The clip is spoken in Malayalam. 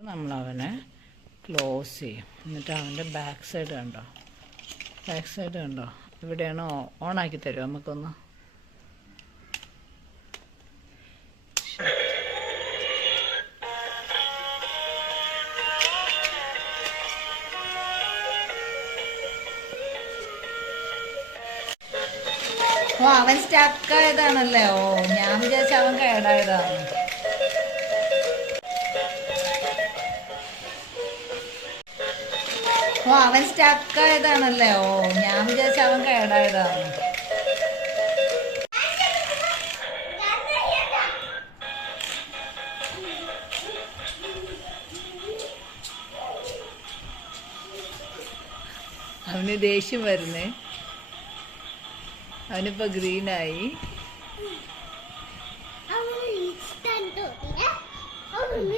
നമ്മളവനെ ക്ലോസ് ചെയ്യും. എന്നിട്ട് അവൻ്റെ ബാക്ക് സൈഡ് കണ്ടോ ഇവിടെയാണ് ഓണാക്കി തരുമോ നമുക്കൊന്ന്? ഓ, അവൻ സ്റ്റക്കായതാണല്ലേ. ഓ, ഞാൻ വിചാരിച്ച അവൻ കേടായതാണ്. ഓ, അവൻ സ്റ്റക്കായതാണല്ലേ. ഓ, ഞാൻ വിചാരിച്ച അവൻ കേടായതാണ്. അവന് ദേഷ്യം വരുന്നേ. അവനിപ്പോൾ ഗ്രീനായി.